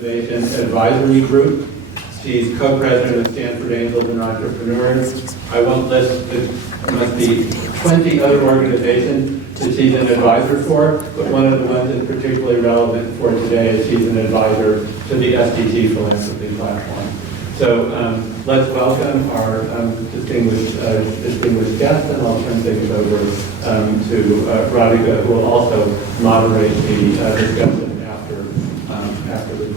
Innovation Advisory Group. She's co-president of Stanford Angels and Entrepreneurs. I won't list, there must be 20 other organizations that she's an advisor for, but one of the ones that's particularly relevant for today is she's an advisor to the SDG philanthropy platform. So let's welcome our distinguished guests, and I'll turn things over to Radhika, who will also moderate the discussion after the presentation.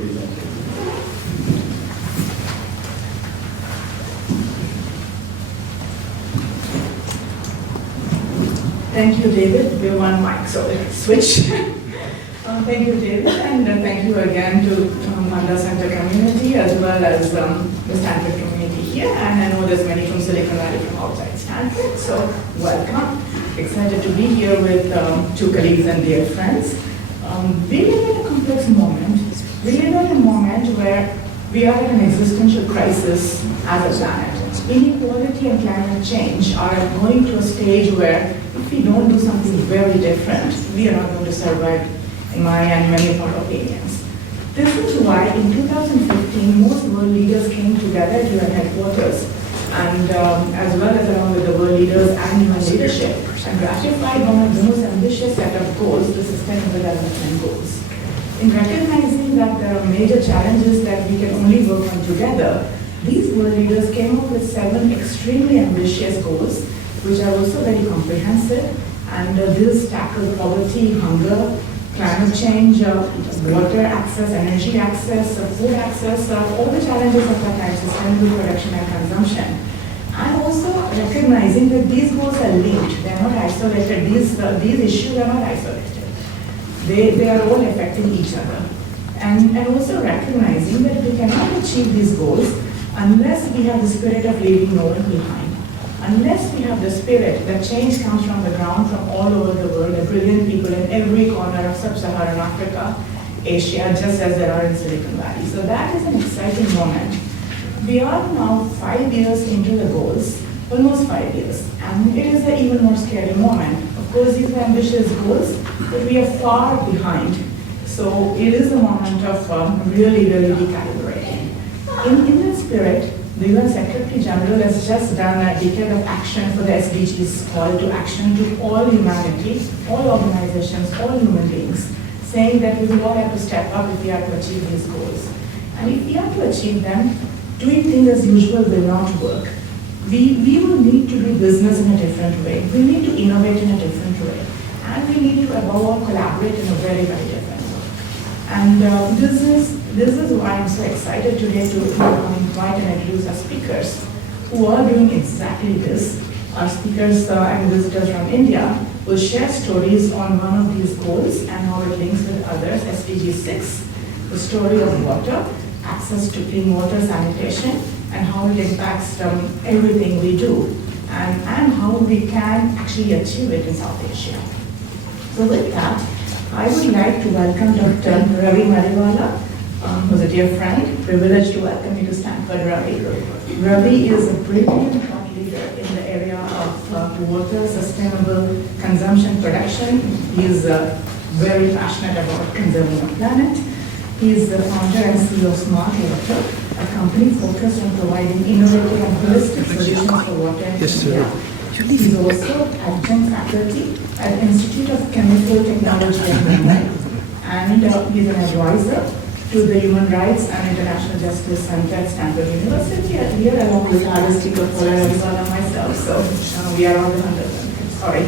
Thank you, David. We're one mic, so let's switch. Thank you, David, and thank you again to Manda Center community as well as the Stanford community here. And I know there's many from Silicon Valley from outside Stanford, so welcome. Excited to be here with two colleagues and dear friends. We live in a complex moment. We live in a moment where we are in an existential crisis as a planet. Inequality and climate change are going to a stage where if we don't do something very different, we are not going to survive, in my and many of our opinions. This is why in 2015, most world leaders came together to UN headquarters, and as well as along with the world leaders and UN leadership, and ratified one of the most ambitious set of goals, the Sustainable Development Goals. In recognizing that there are major challenges that we can only work on together, these world leaders came up with 7 extremely ambitious goals, which are also very comprehensive, and these tackle poverty, hunger, climate change, water access, energy access, food access, all the challenges of our time, sustainable production and consumption. And also recognizing that these goals are linked, they are not isolated, these issues are not isolated. They are all affecting each other. And also recognizing that we cannot achieve these goals unless we have the spirit of leaving no one behind. Unless we have the spirit that change comes from the ground from all over the world, the brilliant people in every corner of sub-Saharan Africa, Asia, just as there are in Silicon Valley. So that is an exciting moment. We are now 5 years into the goals, almost 5 years, and it is an even more scary moment. Of course, these are ambitious goals, but we are far behind. So it is a moment of really recalibrating. In that spirit, the UN Secretary General has just done a decade of action for the SDGs call to action to all humanity, all organizations, all human beings, saying that we will all have to step up if we are to achieve these goals. And if we are to achieve them, doing things as usual will not work. We will need to do business in a different way. We need to innovate in a different way. And we need to above all collaborate in a very different way. And this is why I'm so excited today to invite and introduce our speakers who are doing exactly this. Our speakers and visitors from India will share stories on one of these goals and how it links with others, SDG 6, the story of water, access to clean water, sanitation, and how it impacts everything we do, and how we can actually achieve it in South Asia. So with that, I would like to welcome Dr. Ravi Mariwala, who's a dear friend, privileged to welcome you to Stanford, Ravi. Ravi is a brilliant thought leader in the area of water, sustainable consumption, production. He is very passionate about conserving the planet. He is the founder and CEO of Smaart Water, a company focused on providing innovative and holistic solutions for water in India. He is also adjunct faculty at the Institute of Chemical Technology at Mumbai, and he is an advisor to the Human Rights and International Justice Center at Stanford University. Here along with artistic of Paula Mariwala and myself, so we are all the 100. Sorry,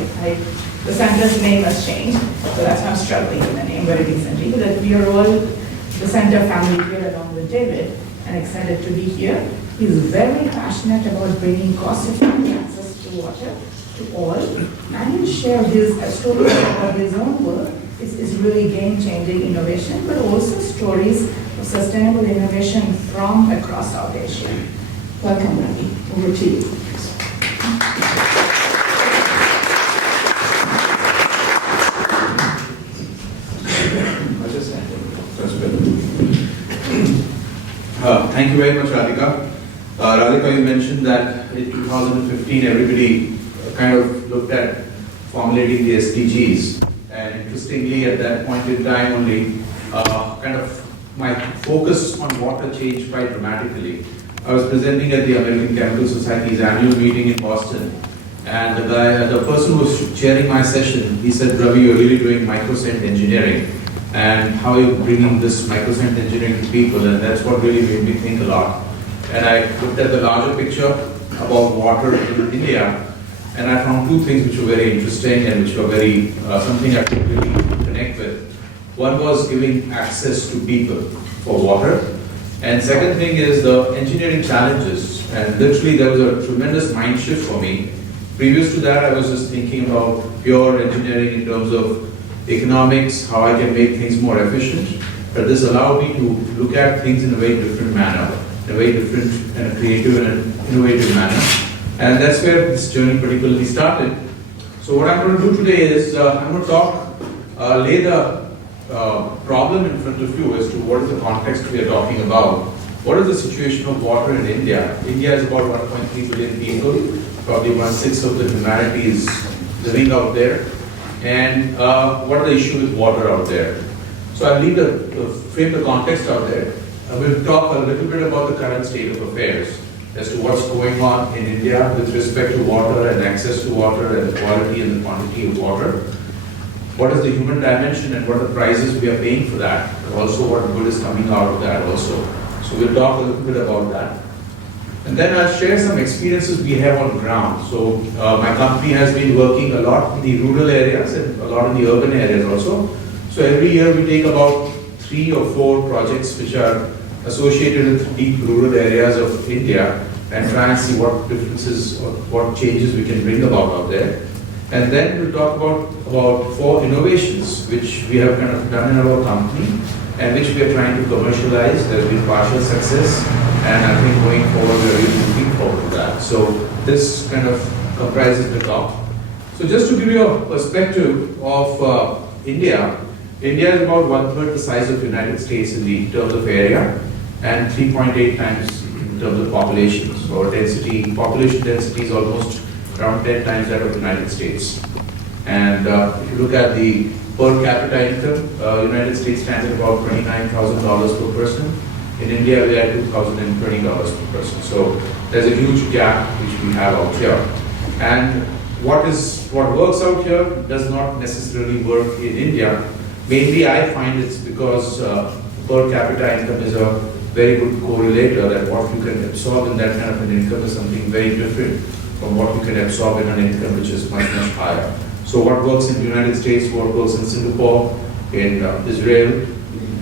the center's name has changed, so that's why I'm struggling with the name very recently. That we are all the center family here along with David, and excited to be here. He's very passionate about bringing cost-effective access to water to all, and he'll share his stories of his own work. It's really game-changing innovation, but also stories of sustainable innovation from across South Asia. Welcome, Ravi. Over to you. Thank you very much, Radhika. Radhika, you mentioned that in 2015 everybody kind of looked at formulating the SDGs, and interestingly at that point in time only kind of my focus on water changed quite dramatically. I was presenting at the American Chemical Society's annual meeting in Boston, and the person who was chairing my session, he said, Ravi, you're really doing microcent engineering, and how are you bringing this microcent engineering to people? And that's what really made me think a lot. And I looked at the larger picture about water in India, and I found two things which were very interesting and which were very, something I could really connect with. One was giving access to people for water. And second thing is the engineering challenges. And literally there was a tremendous mind shift for me. Previous to that, I was just thinking about pure engineering in terms of economics, how I can make things more efficient. But this allowed me to look at things in a very different manner, in a very different and a creative and an innovative manner. And that's where this journey particularly started. So what I'm going to do today is I'm going to talk, lay the problem in front of you as to what is the context we are talking about. What is the situation of water in India? India is about 1.3 billion people, probably 1/6 of the humanity is living out there. And what are the issues with water out there? So I'll leave frame the context out there. I will talk a little bit about the current state of affairs as to what's going on in India with respect to water and access to water and the quality and the quantity of water. What is the human dimension and what are the prices we are paying for that? And also what good is coming out of that also. So we'll talk a little bit about that. And then I'll share some experiences we have on ground. So my company has been working a lot in the rural areas and a lot in the urban areas also. So every year we take about 3 or 4 projects which are associated with deep rural areas of India and try and see what differences or what changes we can bring about out there. And then we'll talk about 4 innovations which we have kind of done in our company and which we are trying to commercialize. There's been partial success, and I think going forward we're really looking forward to that. So this kind of comprises the talk. So just to give you a perspective of India, India is about 1/3 the size of the United States in terms of area and 3.8 times in terms of population. So our population density is almost around 10 times that of the United States. And if you look at the per capita income, United States stands at about $29,000 per person. In India, we are $2,020 per person. So there's a huge gap which we have out here. And what works out here does not necessarily work in India. Mainly, I find it's because per capita income is a very good correlator that what you can absorb in that kind of an income is something very different from what you can absorb in an income which is much, much higher. So what works in the United States, what works in Singapore, in Israel,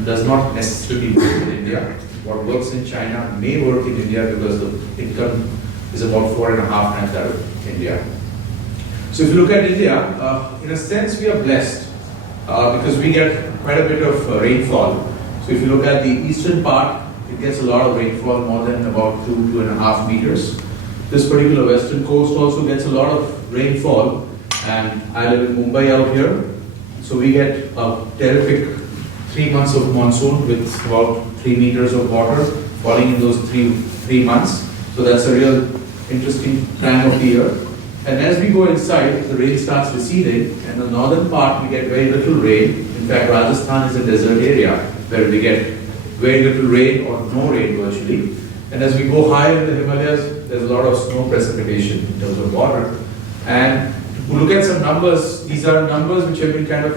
does not necessarily work in India. What works in China may work in India because the income is about 4.5 times that of India. So if you look at India, in a sense we are blessed because we get quite a bit of rainfall. So if you look at the eastern part, it gets a lot of rainfall, more than about 2.5 meters. This particular western coast also gets a lot of rainfall, and I live in Mumbai out here. So we get a terrific 3 months of monsoon with about 3 meters of water falling in those three months. So that's a real interesting time of the year. And as we go inside, the rain starts receding, and the northern part we get very little rain. In fact, Rajasthan is a desert area where we get very little rain or no rain virtually. And as we go higher in the Himalayas, there's a lot of snow precipitation in terms of water. And to look at some numbers, these are numbers which have been kind of,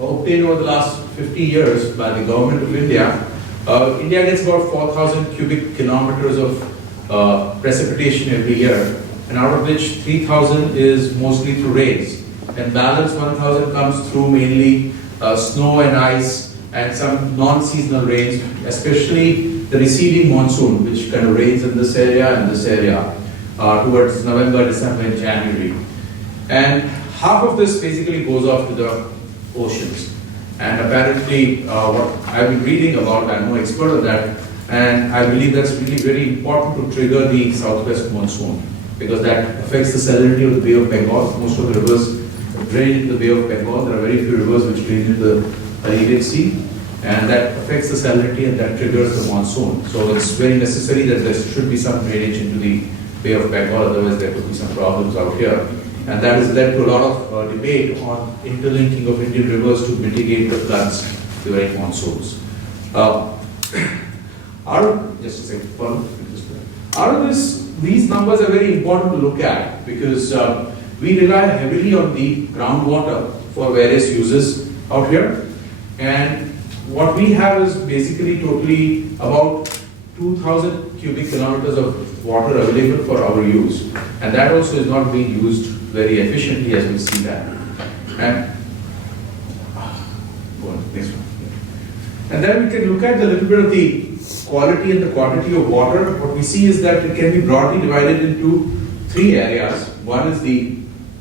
obtained over the last 50 years by the government of India. India gets about 4,000 cubic kilometers of precipitation every year, and out of which 3,000 is mostly through rains. And balance 1,000 comes through mainly snow and ice and some non-seasonal rains, especially the receding monsoon, which kind of rains in this area and this area towards November, December, and January. And half of this basically goes off to the oceans. And apparently, what I've been reading about, I'm no expert on that, and I believe that's really very important to trigger the southwest monsoon, because that affects the salinity of the Bay of Bengal. Most of the rivers drain into the Bay of Bengal. There are very few rivers which drain into the Arabian Sea, and that affects the salinity and that triggers the monsoon. So it's very necessary that there should be some drainage into the Bay of Bengal, otherwise there could be some problems out here. And that has led to a lot of debate on interlinking of Indian rivers to mitigate the floods during monsoons. Just a second, Paula. Out of this, these numbers are very important to look at because we rely heavily on the groundwater for various uses out here. And what we have is basically totally about 2,000 cubic kilometers of water available for our use. And that also is not being used very efficiently, as we see that. And go on, next one. And then we can look at a little bit of the quality and the quantity of water. What we see is that it can be broadly divided into three areas. One is the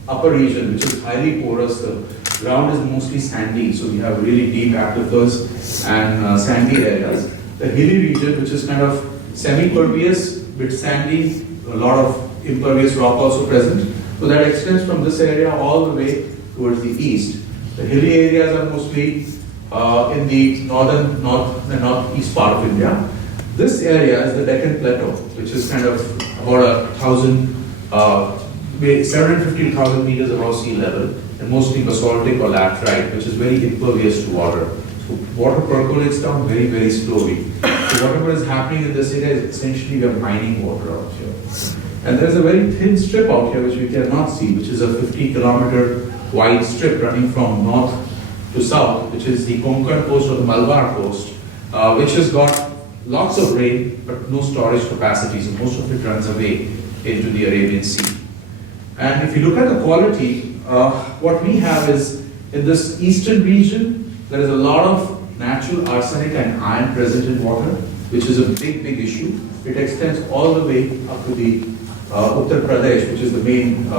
upper region, which is highly porous. The ground is mostly sandy, so we have really deep aquifers and sandy areas. The hilly region, which is kind of semi-pervious, bit sandy, a lot of impervious rock also present. So that extends from this area all the way towards the east. The hilly areas are mostly in the northeast part of India. This area is the Deccan Plateau, which is kind of about 750 to 1,000 meters above sea level, and mostly basaltic or laterite, which is very impervious to water. So water percolates down very, very slowly. So whatever is happening in this area is essentially we are mining water out here. And there's a very thin strip out here which we cannot see, which is a 50-kilometer wide strip running from north to south, which is the Konkan coast or the Malabar coast, which has got lots of rain but no storage capacity, so most of it runs away into the Arabian Sea. And if you look at the quality, what we have is in this eastern region, there is a lot of natural arsenic and iron present in water, which is a big, big issue. It extends all the way up to the Uttar Pradesh, which is the main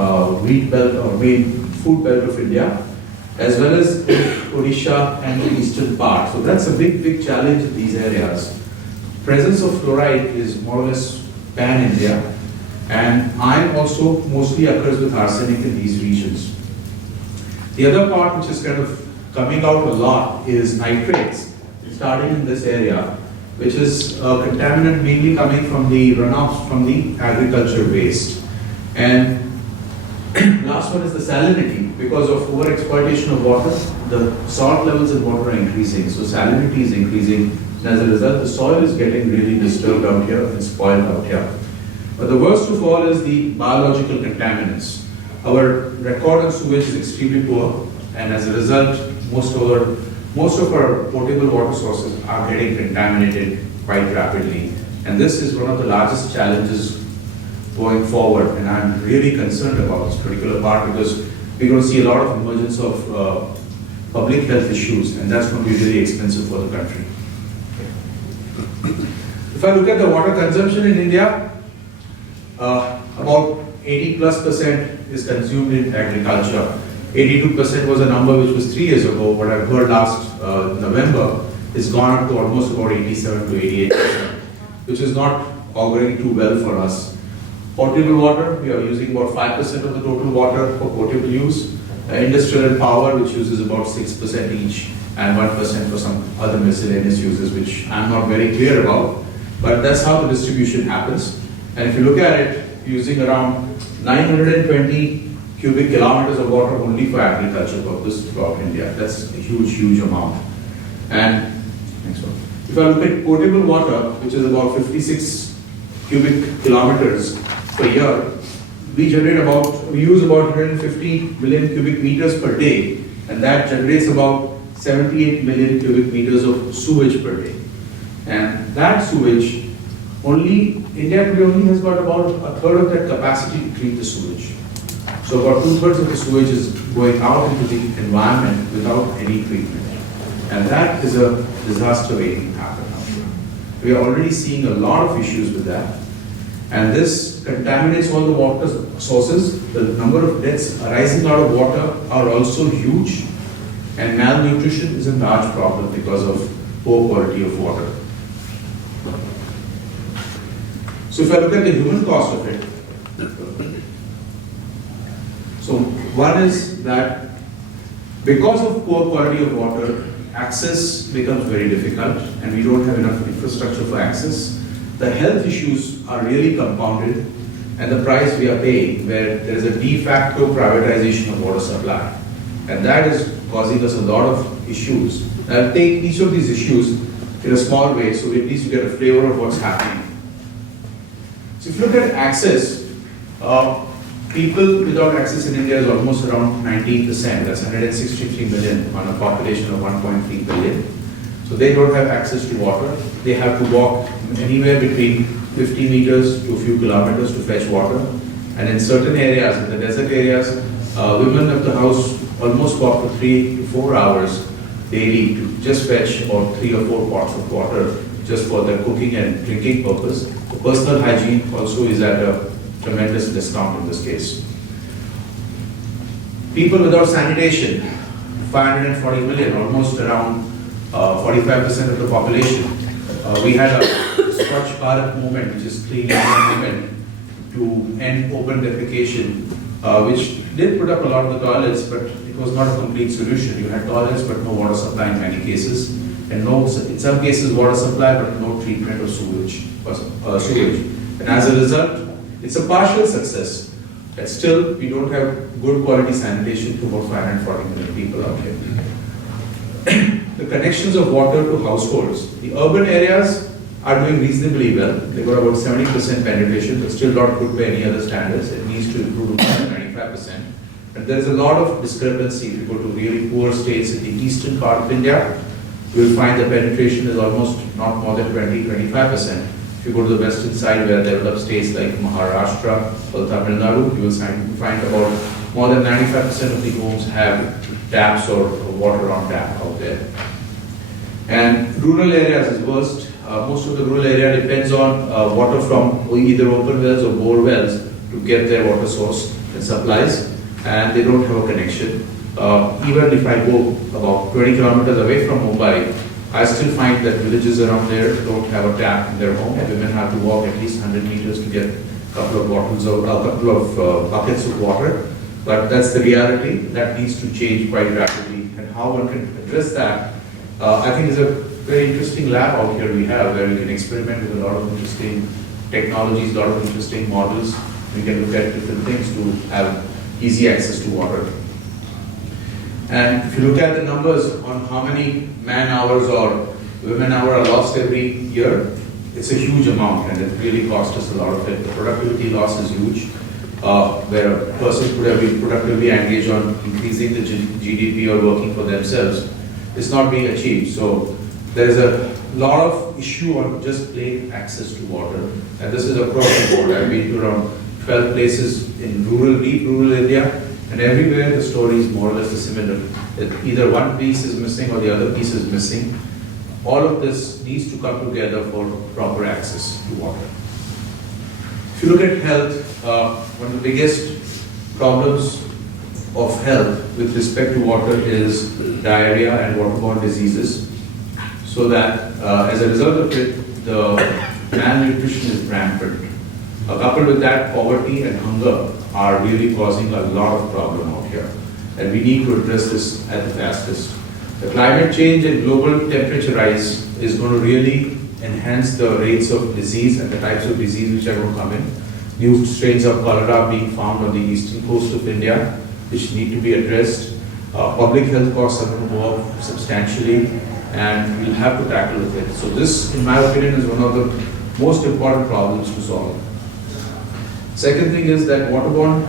wheat belt or main food belt of India, as well as Odisha and the eastern part. So that's a big, big challenge in these areas. Presence of fluoride is more or less pan-India, and iron also mostly occurs with arsenic in these regions. The other part which is kind of coming out a lot is nitrates, starting in this area, which is a contaminant mainly coming from the runoffs from the agriculture waste. And last one is the salinity. Because of overexploitation of water, the salt levels in water are increasing, so salinity is increasing, and as a result, the soil is getting really disturbed out here and spoiled out here. But the worst of all is the biological contaminants. Our record on sewage is extremely poor, and as a result, most of our potable water sources are getting contaminated quite rapidly. And this is one of the largest challenges going forward, and I'm really concerned about this particular part because we're going to see a lot of emergence of public health issues, and that's going to be really expensive for the country. If I look at the water consumption in India, about 80+% is consumed in agriculture. 82% was a number which was 3 years ago, but I've heard last November, it's gone up to almost about 87 to 88%, which is not auguring too well for us. Potable water, we are using about 5% of the total water for potable use. Industrial and power, which uses about 6% each, and 1% for some other miscellaneous uses, which I'm not very clear about. But that's how the distribution happens. And if you look at it, using around 920 cubic kilometers of water only for agriculture purposes throughout India. That's a huge, huge amount. And next one. If I look at potable water, which is about 56 cubic kilometers per year, we use about 150 million cubic meters per day, and that generates about 78 million cubic meters of sewage per day. And that sewage, India today only has got about a third of that capacity to treat the sewage. So about 2/3 of the sewage is going out into the environment without any treatment. And that is a disaster waiting to happen out here. We are already seeing a lot of issues with that. And this contaminates all the water sources. The number of deaths arising out of water are also huge. And malnutrition is a large problem because of poor quality of water. So if I look at the human cost of it, so one is that because of poor quality of water, access becomes very difficult and we don't have enough infrastructure for access. The health issues are really compounded and the price we are paying, where there is a de facto privatization of water supply. And that is causing us a lot of issues. I'll take each of these issues in a small way, so at least you get a flavor of what's happening. So if you look at access, people without access in India is almost around 19%. That's 163 million on a population of 1.3 billion. So they don't have access to water. They have to walk anywhere between 50 meters to a few kilometers to fetch water. And in certain areas, in the desert areas, women of the house almost walk for 3 to 4 hours daily to just fetch about 3 or 4 pots of water just for their cooking and drinking purpose. The personal hygiene also is at a tremendous discount in this case. People without sanitation, 540 million, almost around 45% of the population. We had a Swachh Bharat movement, which is clean India movement, to end open defecation, which did put up a lot of the toilets, but it was not a complete solution. You had toilets, but no water supply in many cases, and no, in some cases, water supply, but no treatment of sewage. And as a result, it's a partial success. But still, we don't have good quality sanitation to about 540 million people out here. The connections of water to households. The urban areas are doing reasonably well. They've got about 70% penetration, but still not good by any other standards. It needs to improve to 95%. But there is a lot of discrepancy. If you go to really poor states in the eastern part of India, you will find the penetration is almost not more than 20-25%. If you go to the western side where developed states like Maharashtra or Tamil Nadu, you will find about more than 95% of the homes have taps or water on tap out there. And rural areas is worst. Most of the rural area depends on water from either open wells or bore wells to get their water source and supplies, and they don't have a connection. Even if I go about 20 kilometers away from Mumbai, I still find that villages around there don't have a tap in their home. Women have to walk at least 100 meters to get a couple of bottles or a couple of buckets of water. But that's the reality. That needs to change quite rapidly. And how one can address that, I think is a very interesting lab out here we have, where we can experiment with a lot of interesting technologies, a lot of interesting models. We can look at different things to have easy access to water. And if you look at the numbers on how many man hours or women hours are lost every year, it's a huge amount, and it really costs us a lot of it. The productivity loss is huge, where a person could have been productively engaged on increasing the GDP or working for themselves. It's not being achieved. So there is a lot of issue on just plain access to water, and this is across the board. I've been to around 12 places in deep rural India, and everywhere the story is more or less similar. That either one piece is missing or the other piece is missing. All of this needs to come together for proper access to water. If you look at health, one of the biggest problems of health with respect to water is diarrhea and waterborne diseases. So that as a result of it, the malnutrition is rampant. Coupled with that, poverty and hunger are really causing a lot of problem out here. And we need to address this at the fastest. The climate change and global temperature rise is going to really enhance the rates of disease and the types of disease which are going to come in. New strains of cholera being found on the eastern coast of India, which need to be addressed. Public health costs are going to go up substantially, and we'll have to tackle it. So this, in my opinion, is one of the most important problems to solve. Second thing is that waterborne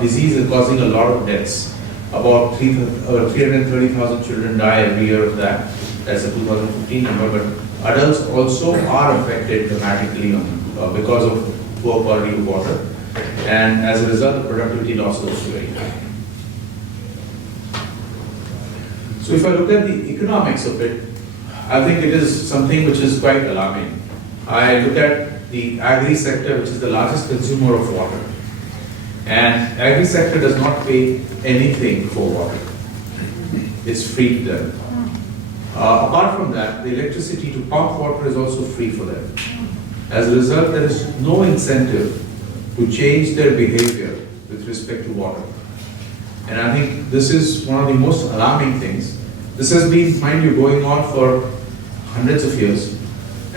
disease is causing a lot of deaths. About 330,000 children die every year of that. That's a 2015 number, but adults also are affected dramatically because of poor quality of water. And as a result, the productivity loss is also very high. So if I look at the economics of it, I think it is something which is quite alarming. I look at the agri sector, which is the largest consumer of water. And agri sector does not pay anything for water. It's free to them. Apart from that, the electricity to pump water is also free for them. As a result, there is no incentive to change their behavior with respect to water. And I think this is one of the most alarming things. This has been, mind you, going on for hundreds of years.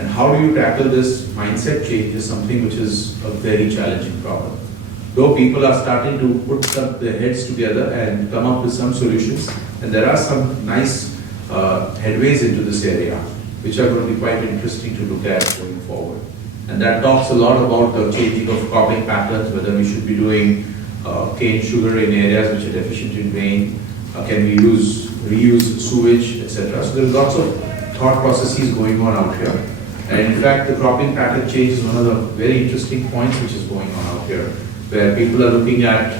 And how do you tackle this mindset change is something which is a very challenging problem. Though people are starting to put their heads together and come up with some solutions, and there are some nice headways into this area, which are going to be quite interesting to look at going forward. And that talks a lot about the changing of cropping patterns, whether we should be doing cane sugar in areas which are deficient in rain, can we reuse sewage, etc. So there's lots of thought processes going on out here. And in fact, the cropping pattern change is one of the very interesting points which is going on out here, where people are looking at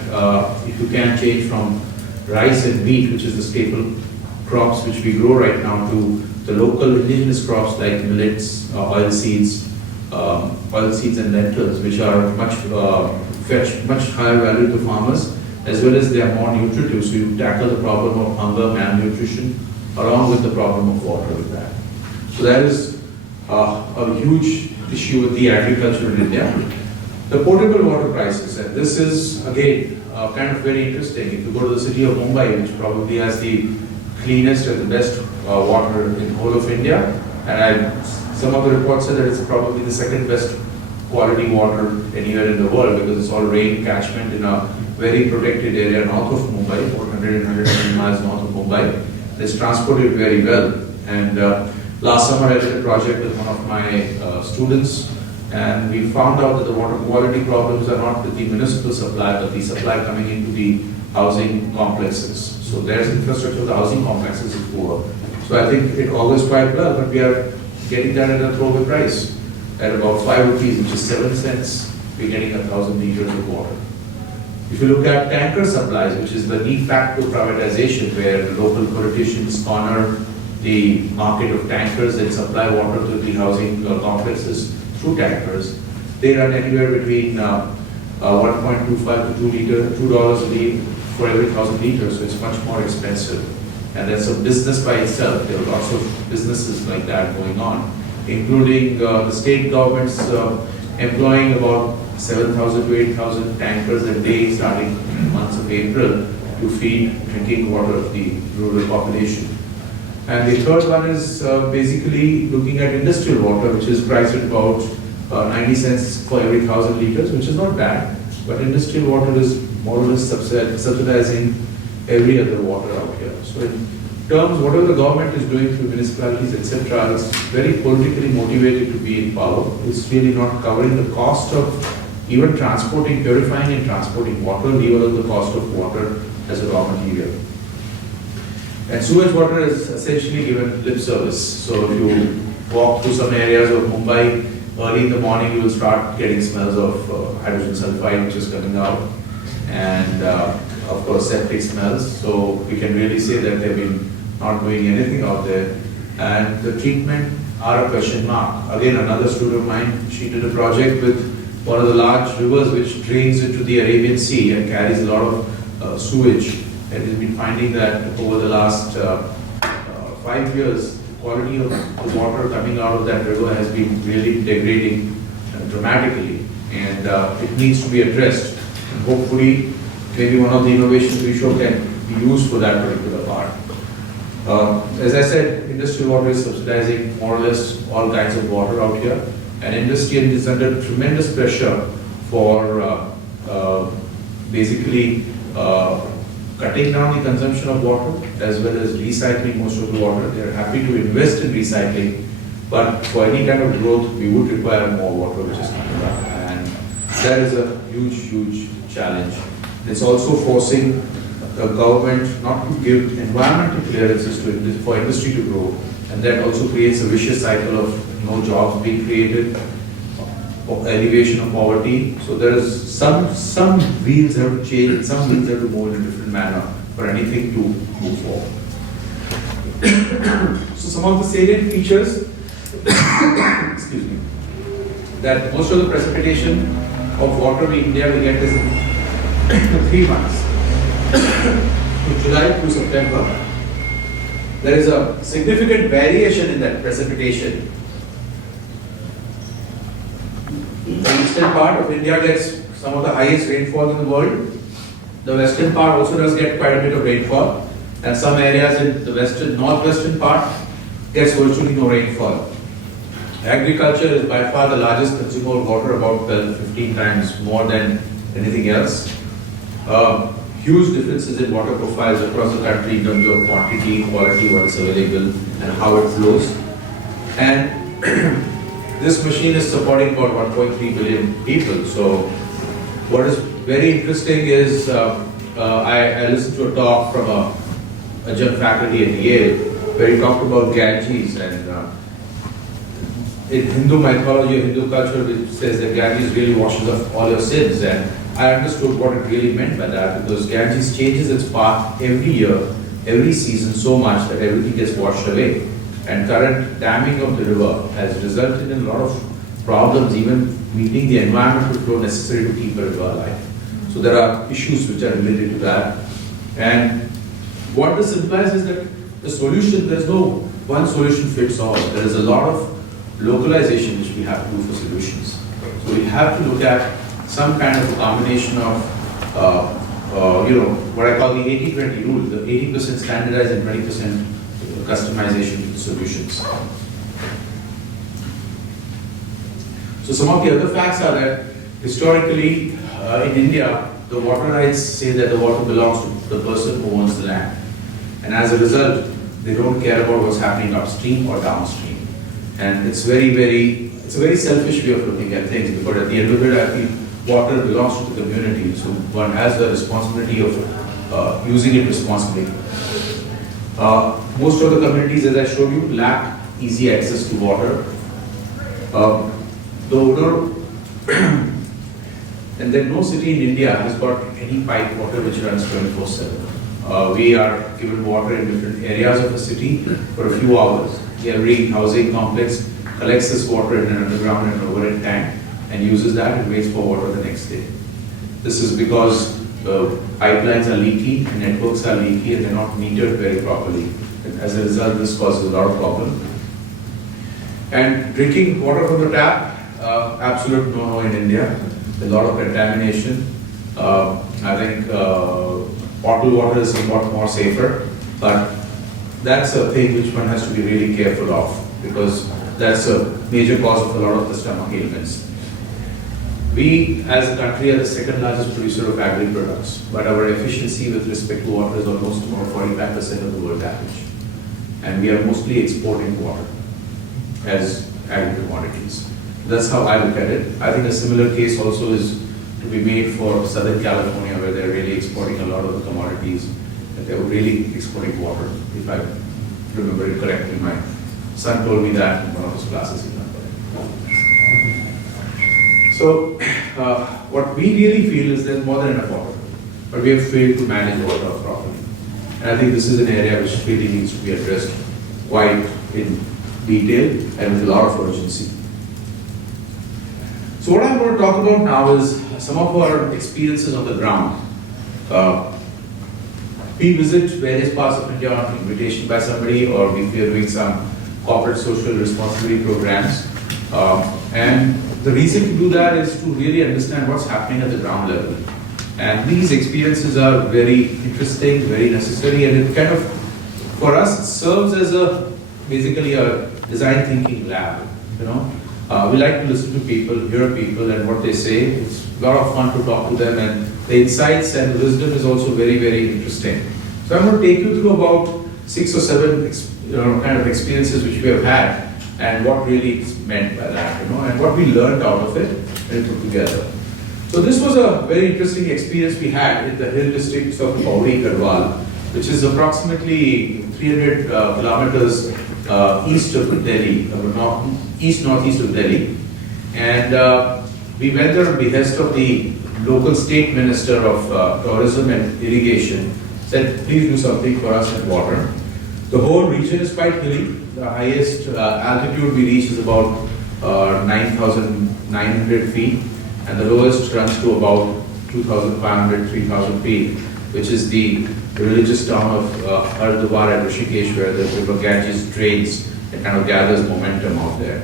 if you can change from rice and wheat, which is the staple crops which we grow right now, to the local indigenous crops like millets, oilseeds and lentils, which are fetch much higher value to farmers, as well as they are more nutritive. So you tackle the problem of hunger, malnutrition, along with the problem of water with that. So that is a huge issue with the agriculture in India. The potable water prices, and this is again kind of very interesting. If you go to the city of Mumbai, which probably has the cleanest and the best water in the whole of India, and some of the reports say that it's probably the second best quality water anywhere in the world, because it's all rain catchment in a very protected area north of Mumbai, 400 and 120 miles north of Mumbai. It's transported very well. And last summer I did a project with one of my students, and we found out that the water quality problems are not with the municipal supply, but the supply coming into the housing complexes. So there's infrastructure, the housing complexes is poor. So I think it augurs quite well, but we are getting that at a throwaway price. At about 5 rupees, which is 7 cents, we're getting 1,000 liters of water. If you look at tanker supplies, which is the de facto privatization, where local politicians corner the market of tankers and supply water to the housing complexes through tankers, they run anywhere between 1.25 to $2 a day for every 1,000 liters, so it's much more expensive. And that's a business by itself. There are lots of businesses like that going on, including the state governments employing about 7,000 to 8,000 tankers a day starting months of April to feed drinking water of the rural population. And the third one is basically looking at industrial water, which is priced at about 90 cents for every 1,000 liters, which is not bad, but industrial water is more or less subsidizing every other water out here. So in terms, whatever the government is doing through municipalities, etc., is very politically motivated to be in power. It's really not covering the cost of even transporting, purifying and transporting water, leave alone the cost of water as a raw material. And sewage water is essentially given lip service. So if you walk through some areas of Mumbai, early in the morning you will start getting smells of hydrogen sulfide which is coming out, and of course septic smells. So we can really say that they've been not doing anything out there. And the treatment are a question mark. Again, another student of mine, she did a project with one of the large rivers which drains into the Arabian Sea and carries a lot of sewage. And we've been finding that over the last 5 years, the quality of the water coming out of that river has been really degrading dramatically, and it needs to be addressed. And hopefully, maybe one of the innovations we show can be used for that particular part. As I said, industrial water is subsidizing more or less all kinds of water out here, and industry is under tremendous pressure for basically cutting down the consumption of water as well as recycling most of the water. They are happy to invest in recycling, but for any kind of growth, we would require more water, which is coming up, and that is a huge, huge challenge. It's also forcing the government not to give environmental clearances for industry to grow, and that also creates a vicious cycle of no jobs being created, of elevation of poverty. So there is some wheels have to change, some wheels have to move in a different manner for anything to move forward. So some of the salient features, excuse me, that most of the precipitation of water in India we get is in 3 months. From July to September, there is a significant variation in that precipitation. The eastern part of India gets some of the highest rainfall in the world. The western part also does get quite a bit of rainfall, and some areas in the northwestern part gets virtually no rainfall. Agriculture is by far the largest consumer of water, about 12 to 15 times more than anything else. Huge differences in water profiles across the country in terms of quantity, quality, what is available, and how it flows. And this machine is supporting about 1.3 billion people. So what is very interesting is I listened to a talk from a adjunct faculty at Yale where he talked about Ganges, and in Hindu mythology or Hindu culture, it says that Ganges really washes off all your sins, and I understood what it really meant by that, because Ganges changes its path every year, every season so much that everything gets washed away. And current damming of the river has resulted in a lot of problems, even meeting the environmental flow necessary to keep a river alive. So there are issues which are related to that. And what this implies is that the solution, there's no one solution fits all. There is a lot of localization which we have to do for solutions. So we have to look at some kind of a combination of, what I call the 80-20 rule, the 80% standardized and 20% customization solutions. So some of the other facts are that historically in India, the water rights say that the water belongs to the person who owns the land. And as a result, they don't care about what's happening upstream or downstream. And it's a very selfish way of looking at things, because at the end of it, I feel water belongs to the community. So one has the responsibility of using it responsibly. Most of the communities, as I showed you, lack easy access to water. And then no city in India has got any pipe water which runs 24/7. We are given water in different areas of the city for a few hours. Every housing complex collects this water in an underground and overhead tank and uses that and waits for water the next day. This is because the pipelines are leaky, networks are leaky, and they're not metered very properly. And as a result, this causes a lot of problems. And drinking water from the tap, absolute no-no in India. A lot of contamination. I think bottled water is somewhat more safer, but that's a thing which one has to be really careful of, because that's a major cause of a lot of the stomach ailments. We, as a country, are the second largest producer of agri products, but our efficiency with respect to water is almost about 45% of the world average. And we are mostly exporting water as agri commodities. That's how I look at it. I think a similar case also is to be made for Southern California, where they're really exporting a lot of the commodities, and they were really exporting water, if I remember it correctly. My son told me that in one of his classes. So what we really feel is there's more than enough water, but we have failed to manage water properly. And I think this is an area which really needs to be addressed quite in detail and with a lot of urgency. So what I'm going to talk about now is some of our experiences on the ground. We visit various parts of India on invitation by somebody, or we are doing some corporate social responsibility programs. And the reason to do that is to really understand what's happening at the ground level. And these experiences are very interesting, very necessary, and it kind of, for us, it serves as basically a design thinking lab, We like to listen to people, hear people and what they say. It's a lot of fun to talk to them, and the insights and wisdom is also very, very interesting. So I'm going to take you through about 6 or 7 kind of experiences which we have had, and what really is meant by that, and what we learned out of it and put together. So this was a very interesting experience we had in the hill districts of Pauri, Garhwal, which is approximately 300 kilometers east of Delhi, northeast of Delhi. And we went there on behest of the local state minister of tourism and irrigation, said, please do something for us in water. The whole region is quite hilly. The highest altitude we reach is about 9,900 feet, and the lowest runs to about 2,500, 3,000 feet, which is the religious town of Haridwar and Rishikesh, where the river Ganges drains and kind of gathers momentum out there.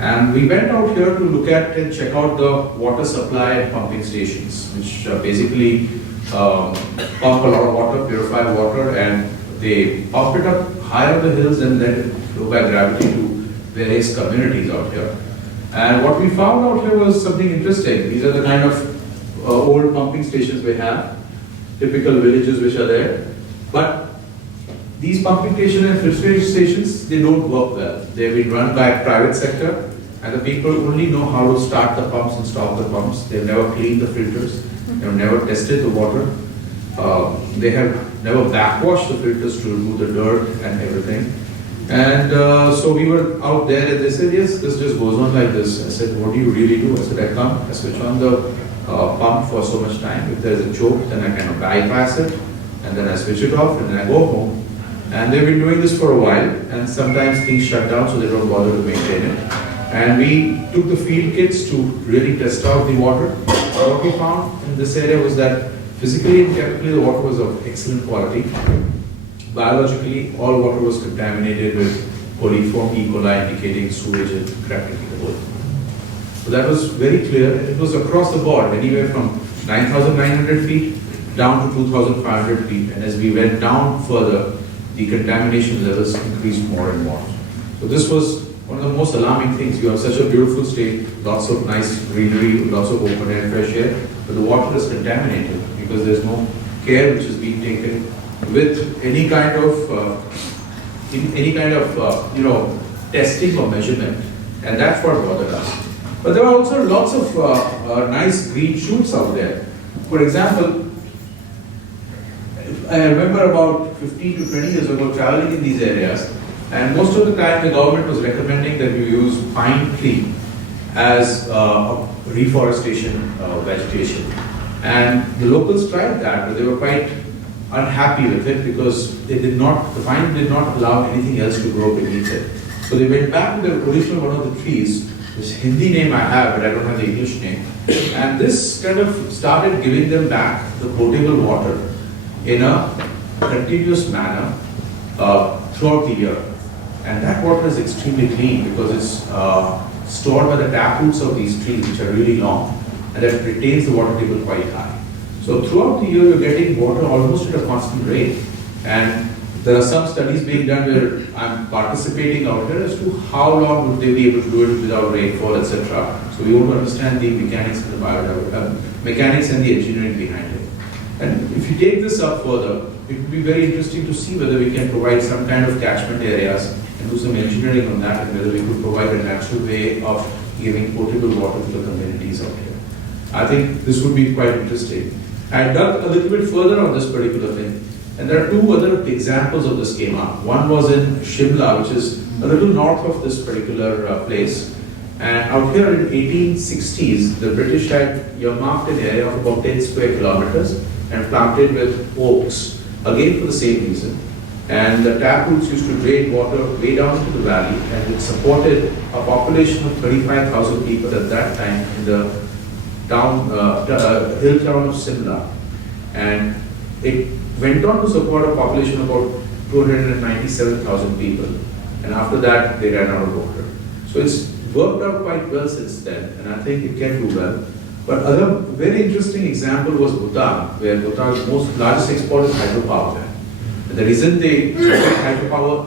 And we went out here to look at and check out the water supply and pumping stations, which basically pump a lot of water, purify water, and they pump it up higher on the hills and then flow by gravity to various communities out here. And what we found out here was something interesting. These are the kind of old pumping stations we have, typical villages which are there. But these pumping stations and filtration stations, they don't work well. They've been run by a private sector, and the people only know how to start the pumps and stop the pumps. They've never cleaned the filters. They've never tested the water. They have never backwashed the filters to remove the dirt and everything. And so we were out there and they said, yes, this just goes on like this. I said, what do you really do? I said, I come, I switch on the pump for so much time. If there's a choke, then I kind of bypass it, and then I switch it off, and then I go home. And they've been doing this for a while, and sometimes things shut down, so they don't bother to maintain it. And we took the field kits to really test out the water. What we found in this area was that physically and chemically the water was of excellent quality. Biologically, all water was contaminated with coliform E. coli, indicating sewage and practically the whole. So that was very clear. It was across the board, anywhere from 9,900 feet down to 2,500 feet. And as we went down further, the contamination levels increased more and more. So this was one of the most alarming things. You have such a beautiful state, lots of nice greenery, lots of open air, fresh air, but the water is contaminated because there's no care which is being taken with any kind of testing or measurement, and that's what bothered us. But there are also lots of nice green shoots out there. For example, I remember about 15 to 20 years ago traveling in these areas, and most of the time the government was recommending that we use pine tree as a reforestation vegetation. And the locals tried that, but they were quite unhappy with it because the pine did not allow anything else to grow beneath it. So they went back to the original one of the trees, this Hindi name I have, but I don't have the English name. And this kind of started giving them back the potable water in a continuous manner throughout the year. And that water is extremely clean because it's stored by the tap roots of these trees, which are really long, and that retains the water table quite high. So throughout the year, you're getting water almost at a constant rate. And there are some studies being done where I'm participating out here as to how long would they be able to do it without rainfall, etc. So we want to understand the mechanics and the mechanics and the engineering behind it. And if you take this up further, it would be very interesting to see whether we can provide some kind of catchment areas and do some engineering on that, and whether we could provide a natural way of giving potable water to the communities out here. I think this would be quite interesting. I dug a little bit further on this particular thing, and there are two other examples of this came up. One was in Shimla, which is a little north of this particular place. And out here in 1860s, the British had earmarked an area of about 10 square kilometers and planted with oaks, again for the same reason. And the tap roots used to drain water way down into the valley, and it supported a population of 35,000 people at that time in the hill town of Simla. And it went on to support a population of about 297,000 people. And after that, they ran out of water. So it's worked out quite well since then, and I think it can do well. But other very interesting example was Bhutan, where Bhutan's largest export is hydropower plant. And the reason they export hydropower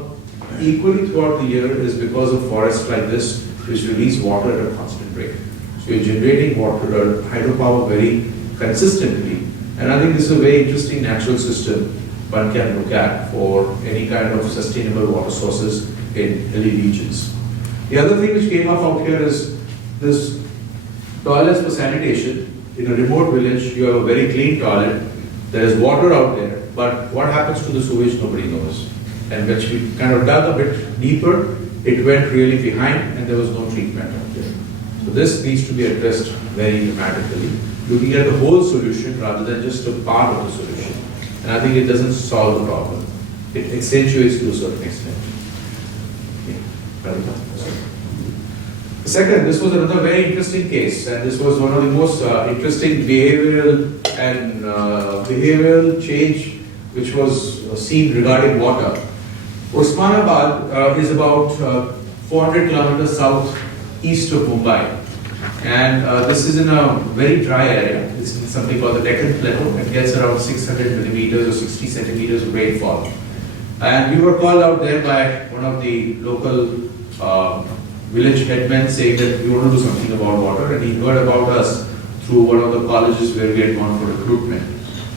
equally throughout the year is because of forests like this, which release water at a constant rate. So you're generating water or hydropower very consistently. And I think this is a very interesting natural system one can look at for any kind of sustainable water sources in hilly regions. The other thing which came up out here is this toilets for sanitation. In a remote village, you have a very clean toilet. There is water out there, but what happens to the sewage, nobody knows. And when we kind of dug a bit deeper, it went really behind, and there was no treatment out there. So this needs to be addressed very dramatically, looking at the whole solution rather than just a part of the solution. And I think it doesn't solve the problem. It accentuates to a certain extent. Second, this was another very interesting case, and this was one of the most interesting behavioral change which was seen regarding water. Osmanabad is about 400 kilometers southeast of Mumbai, and this is in a very dry area. It's in something called the Deccan Plateau. It gets around 600 millimeters or 60 centimeters of rainfall. And we were called out there by one of the local village headman saying that we want to do something about water, and he heard about us through one of the colleges where we had gone for recruitment.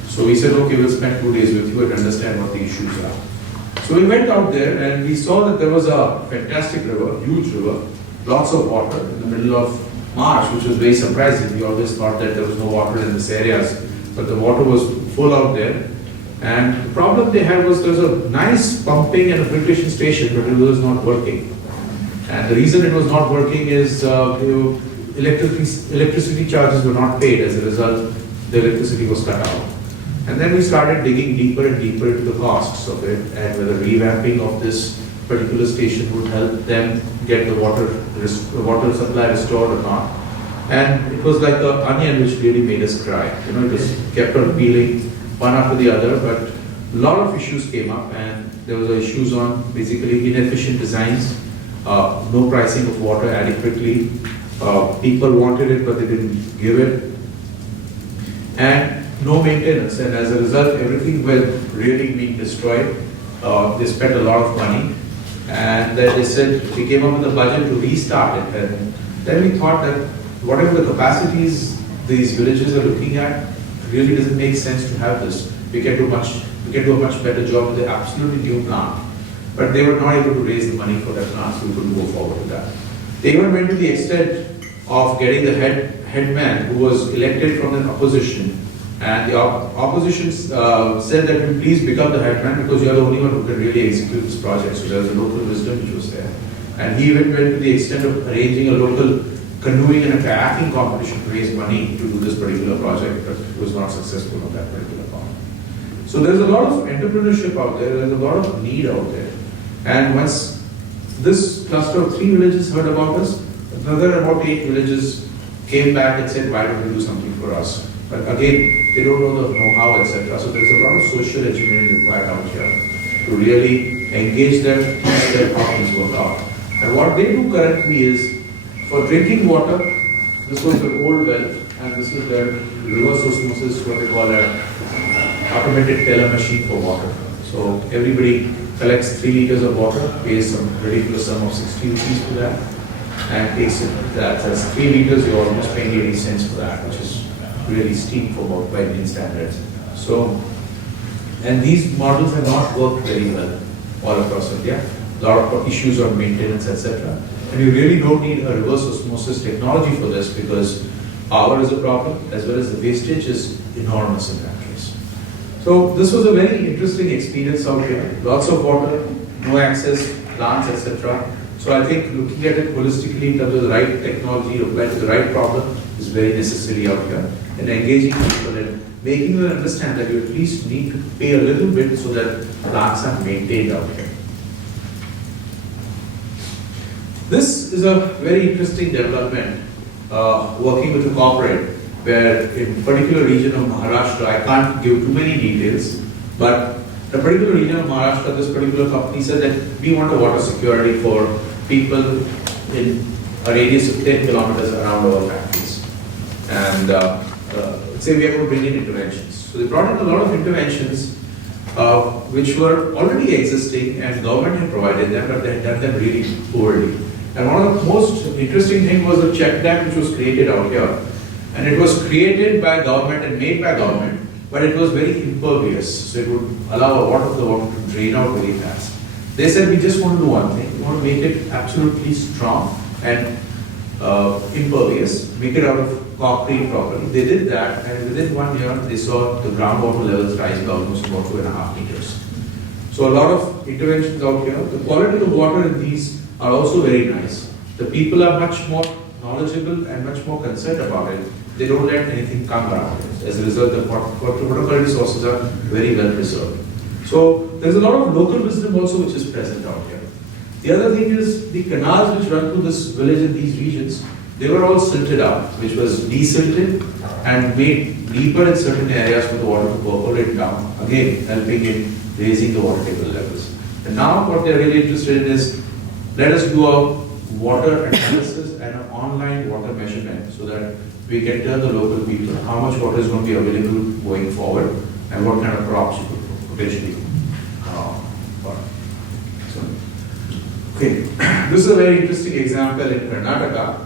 So we said, okay, we'll spend 2 days with you and understand what the issues are. So we went out there and we saw that there was a fantastic river, huge river, lots of water in the middle of March, which was very surprising. We always thought that there was no water in these areas, but the water was full out there. And the problem they had was there was a nice pumping and a filtration station, but it was not working. And the reason it was not working is electricity charges were not paid. As a result, the electricity was cut out. And then we started digging deeper and deeper into the costs of it, and whether revamping of this particular station would help them get the water supply restored or not. And it was like an onion which really made us cry. You know, it just kept on peeling one after the other, but a lot of issues came up, and there was issues on basically inefficient designs, no pricing of water adequately. People wanted it, but they didn't give it. And no maintenance, and as a result, everything was really being destroyed. They spent a lot of money, and then they said we came up with a budget to restart it. And then we thought that whatever the capacities these villages are looking at, really doesn't make sense to have this. We can do a much better job with the absolutely new plant. But they were not able to raise the money for that plant, so we couldn't go forward with that. They even went to the extent of getting the headman who was elected from the opposition. And the opposition said that you please become the headman because you are the only one who can really execute this project. So there was a local wisdom which was there. And he even went to the extent of arranging a local canoeing and a kayaking competition to raise money to do this particular project, but it was not successful on that particular part. So there's a lot of entrepreneurship out there, there's a lot of need out there. And once this cluster of 3 villages heard about us, another about 8 villages came back and said, why don't you do something for us? But again, they don't know the know-how, etc. So there's a lot of social engineering required out here to really engage them and make their problems work out. And what they do currently is, for drinking water, this was the old well, and this is their reverse osmosis, what they call an automated teller machine for water. So everybody collects 3 liters of water, pays some ridiculous sum of 60 rupees for that, and takes it. That's 3 liters, you're almost paying 80 cents for that, which is really steep for about by Indian standards. So, and these models have not worked very well all across India. A lot of issues on maintenance, etc. And you really don't need a reverse osmosis technology for this because power is a problem as well as the wastage is enormous in that case. So this was a very interesting experience out here. Lots of water, no access, plants, etc. So I think looking at it holistically in terms of the right technology applied to the right problem is very necessary out here. And engaging people and making them understand that you at least need to pay a little bit so that plants are maintained out here. This is a very interesting development, working with a corporate where in particular region of Maharashtra, I can't give too many details, but the particular region of Maharashtra, this particular company said that we want a water security for people in a radius of 10 kilometers around our factories. And say we are going to bring in interventions. So they brought in a lot of interventions which were already existing and government had provided them, but they had done them really poorly. And one of the most interesting things was the check dam which was created out here. And it was created by government and made by government, but it was very impervious. So it would allow a lot of the water to drain out very fast. They said, we just want to do one thing. We want to make it absolutely strong and impervious, make it out of concrete properly. They did that, and within 1 year, they saw the groundwater levels rise by almost about 2.5 meters. So a lot of interventions out here. The quality of water in these are also very nice. The people are much more knowledgeable and much more concerned about it. They don't let anything come around it. As a result, the water quality sources are very well preserved. So there's a lot of local wisdom also which is present out here. The other thing is the canals which run through this village in these regions, they were all silted out, which was desilted and made deeper in certain areas for the water to percolate down, again helping in raising the water table levels. And now what they're really interested in is, let us do a water analysis and an online water measurement so that we can tell the local people how much water is going to be available going forward and what kind of crops you could potentially farm. So, Okay, this is a very interesting example in Karnataka,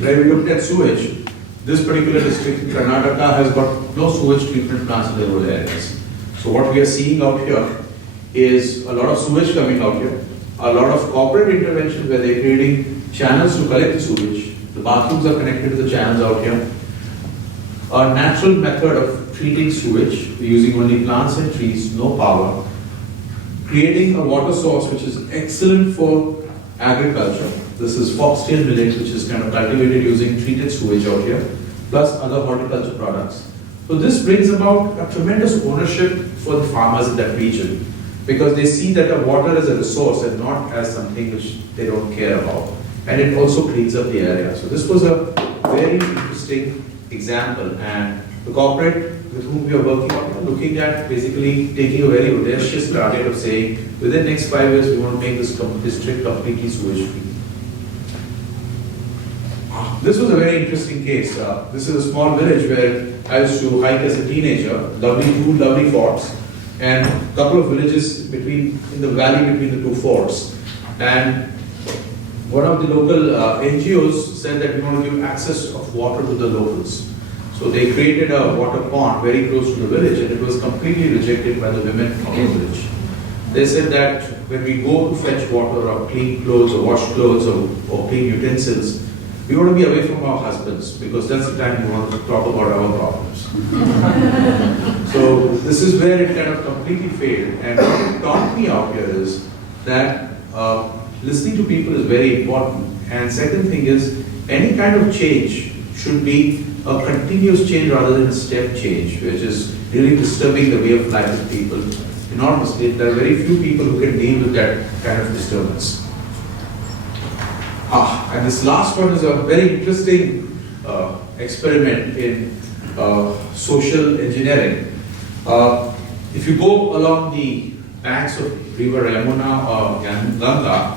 where we looked at sewage. This particular district in Karnataka has got no sewage treatment plants in the rural areas. So what we are seeing out here is a lot of sewage coming out here, a lot of corporate interventions where they're creating channels to collect the sewage. The bathrooms are connected to the channels out here. A natural method of treating sewage, using only plants and trees, no power. Creating a water source which is excellent for agriculture. This is foxtail millet, which is kind of cultivated using treated sewage out here, plus other horticulture products. So this brings about a tremendous ownership for the farmers in that region, because they see that the water is a resource and not as something which they don't care about. And it also cleans up the area. So this was a very interesting example, and the corporate with whom we are working on are looking at basically taking a very audacious target of saying within the next 5 years we want to make this district completely sewage free. This was a very interesting case. This is a small village where I used to hike as a teenager. Two lovely forts, and a couple of villages in the valley between the two forts. And one of the local NGOs said that we want to give access of water to the locals. So they created a water pond very close to the village, and it was completely rejected by the women of the village. They said that when we go to fetch water or clean clothes or wash clothes or clean utensils, we want to be away from our husbands, because that's the time we want to talk about our problems. So this is where it kind of completely failed. And what it taught me out here is that listening to people is very important. And second thing is, any kind of change should be a continuous change rather than a step change, which is really disturbing the way of life of people enormously. There are very few people who can deal with that kind of disturbance. And this last one is a very interesting experiment in social engineering. If you go along the banks of River Yamuna or Ganga,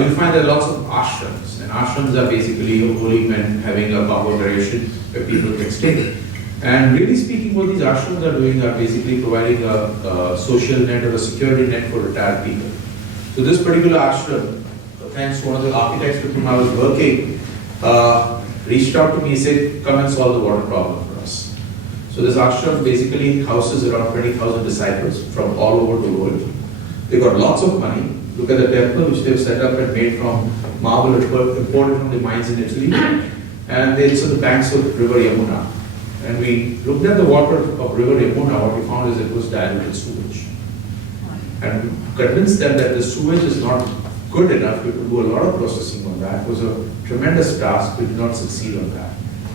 you'll find there are lots of ashrams. And ashrams are basically holy men having a congregation where people can stay. And really speaking, what these ashrams are doing are basically providing a social net or a security net for retired people. So this particular ashram, thanks to one of the architects with whom I was working, reached out to me and said, come and solve the water problem for us. So this ashram basically houses around 20,000 disciples from all over the world. They got lots of money. Look at the temple which they've set up and made from marble imported from the mines in Italy. And it's on the banks of River Yamuna. And we looked at the water of River Yamuna. What we found is it was diluted sewage. And we convinced them that the sewage is not good enough. We could do a lot of processing on that. It was a tremendous task. We did not succeed on that.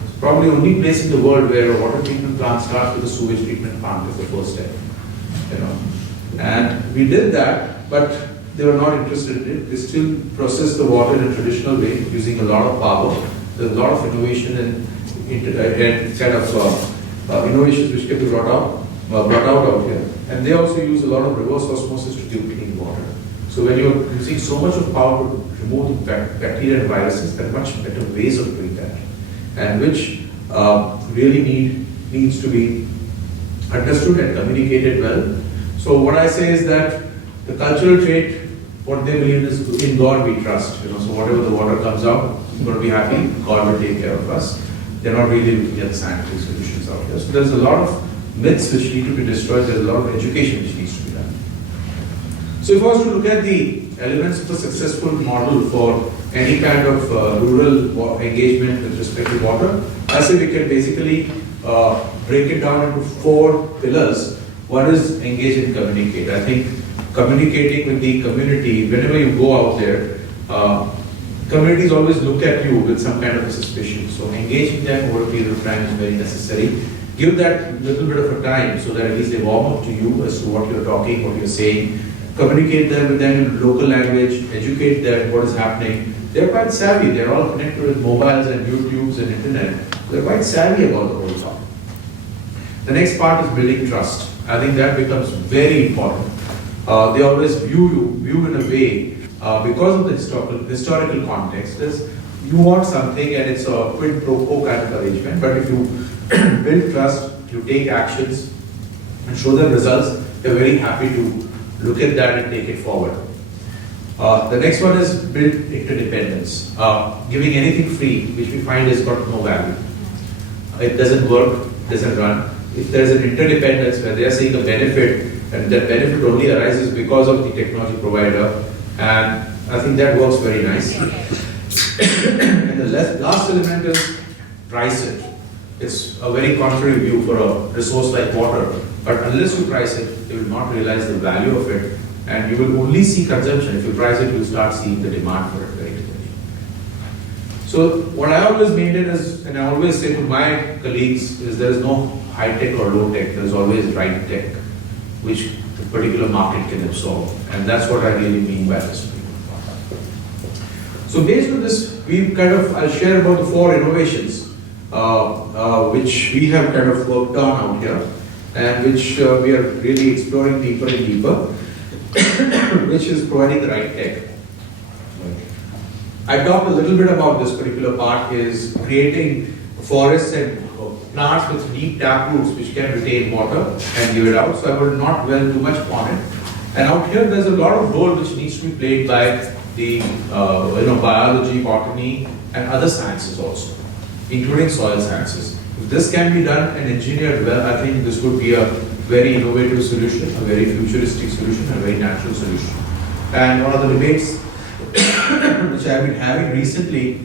It's probably the only place in the world where a water treatment plant starts with a sewage treatment plant as the first step. And we did that, but they were not interested in it. They still process the water in a traditional way, using a lot of power. There's a lot of innovation and kind of innovations which can be brought out here. And they also use a lot of reverse osmosis to give clean water. So when you're using so much of power to remove the bacteria and viruses, there are much better ways of doing that, and which really needs to be understood and communicated well. So what I say is that the cultural trait, what they believe is in God we trust. So whatever the water comes out, we're going to be happy. God will take care of us. They're not really looking at the scientific solutions out there. So there's a lot of myths which need to be destroyed. There's a lot of education which needs to be done. So if I was to look at the elements of a successful model for any kind of rural engagement with respect to water, I say we can basically break it down into 4 pillars. One is engage and communicate. I think communicating with the community, whenever you go out there, communities always look at you with some kind of a suspicion. So engaging them over a period of time is very necessary. Give that little bit of a time so that at least they warm up to you as to what you're talking, what you're saying. Communicate with them in local language, educate them what is happening. They're quite savvy. They're all connected with mobiles and YouTubes and internet. They're quite savvy about the whole thing. The next part is building trust. I think that becomes very important. They always view in a way, because of the historical context, is you want something and it's a quid pro quo kind of arrangement. But if you build trust, you take actions and show them results, they're very happy to look at that and take it forward. The next one is build interdependence. Giving anything free, which we find has got no value. It doesn't work, doesn't run. If there's an interdependence where they are seeing a benefit, and that benefit only arises because of the technology provider, and I think that works very nice. And the last element is price it. It's a very contrary view for a resource like water, but unless you price it, you will not realize the value of it, and you will only see consumption. If you price it, you'll start seeing the demand for it very clearly. So what I always maintain is, and I always say to my colleagues, is there is no high tech or low tech, there is always right tech, which the particular market can absorb, and that's what I really mean by this. So based on this, I'll share about the 4 innovations which we have kind of worked on out here, and which we are really exploring deeper and deeper, which is providing the right tech. I talked a little bit about this particular part, is creating forests and plants with deep tap roots which can retain water and give it out. So I will not dwell too much upon it. And out here there's a lot of role which needs to be played by the biology, botany, and other sciences also, including soil sciences. If this can be done and engineered well, I think this would be a very innovative solution, a very futuristic solution, a very natural solution. And one of the debates which I've been having recently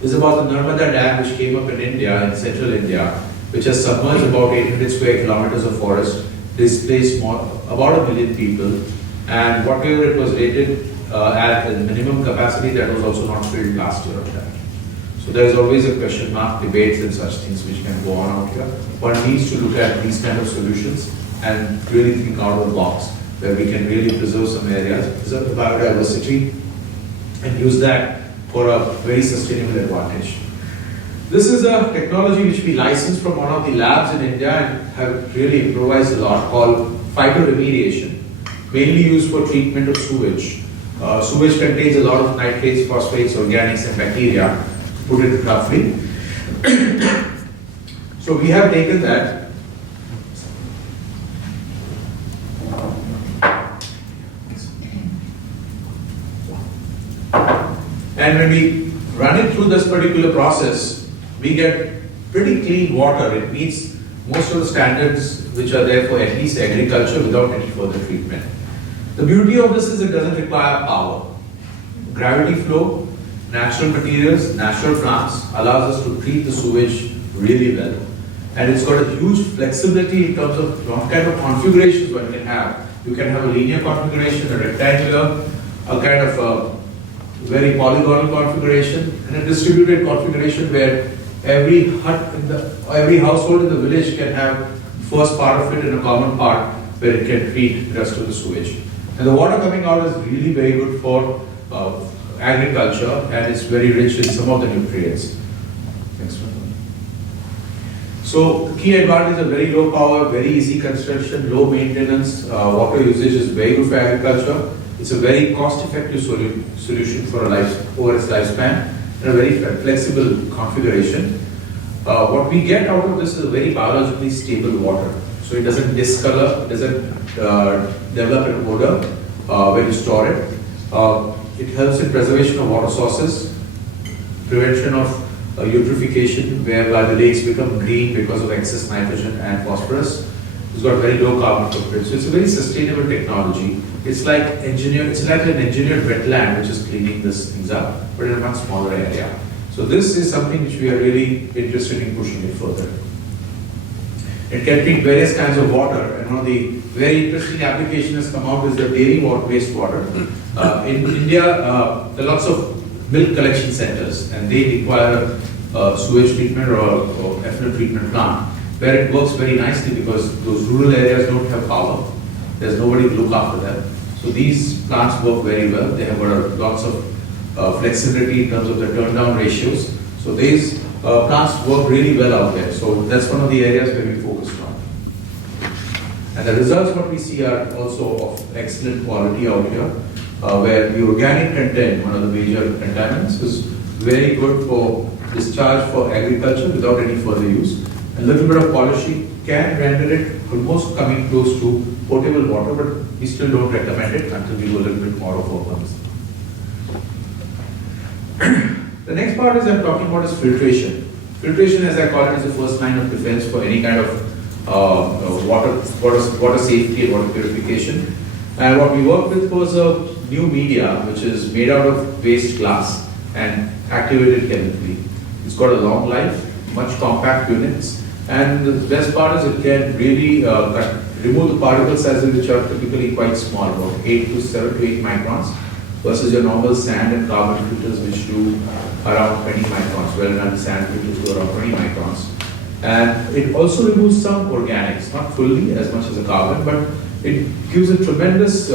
is about the Narmada Dam, which came up in India, in central India, which has submerged about 800 square kilometers of forest, displaced about 1 million people, and whatever it was rated at the minimum capacity, that was also not filled last year of that. So there is always a question mark, debates and such things which can go on out here. One needs to look at these kind of solutions and really think out of the box, where we can really preserve some areas, preserve the biodiversity, and use that for a very sustainable advantage. This is a technology which we licensed from one of the labs in India and have really improvised a lot, called phytoremediation, mainly used for treatment of sewage. Sewage contains a lot of nitrates, phosphates, organics, and bacteria, to put it roughly. So we have taken that and when we run it through this particular process, we get pretty clean water. It meets most of the standards which are there for at least agriculture without any further treatment. The beauty of this is it doesn't require power. Gravity flow, natural materials, natural plants allows us to treat the sewage really well. And it's got a huge flexibility in terms of what kind of configurations one can have. You can have a linear configuration, a rectangular, a kind of a very polygonal configuration, and a distributed configuration where every household in the village can have first part of it and a common part where it can treat the rest of the sewage. And the water coming out is really very good for agriculture, and it's very rich in some of the nutrients. Next one. So the key advantage of very low power, very easy construction, low maintenance, water usage is very good for agriculture. It's a very cost-effective solution for over its lifespan, and a very flexible configuration. What we get out of this is a very biologically stable water. So it doesn't discolor, it doesn't develop an odor when you store it. It helps in preservation of water sources, prevention of eutrophication, whereby the lakes become green because of excess nitrogen and phosphorus. It's got very low carbon footprint. So it's a very sustainable technology. It's like an engineered wetland which is cleaning these things up, but in a much smaller area. So this is something which we are really interested in pushing it further. It can treat various kinds of water, and one of the very interesting applications has come out is the dairy wastewater. In India, there are lots of milk collection centers, and they require sewage treatment or effluent treatment plant, where it works very nicely because those rural areas don't have power. There's nobody to look after them. So these plants work very well. They have got lots of flexibility in terms of the turn down ratios. So these plants work really well out there. So that's one of the areas where we focused on. And the results what we see are also of excellent quality out here, where the organic content, one of the major contaminants, is very good for discharge for agriculture without any further use. A little bit of polishing can render it almost coming close to potable water, but we still don't recommend it until we do a little bit more of work on this. The next part is I'm talking about is filtration. Filtration, as I call it, is the first line of defense for any kind of water safety and water purification. And what we worked with was a new media which is made out of waste glass and activated chemically. It's got a long life, much compact units, and the best part is it can really remove the particle sizes which are typically quite small, about 7 to 8 microns, versus your normal sand and carbon filters which do around 20 microns, well-run sand filters do around 20 microns. And it also removes some organics, not fully as much as the carbon, but it gives a tremendous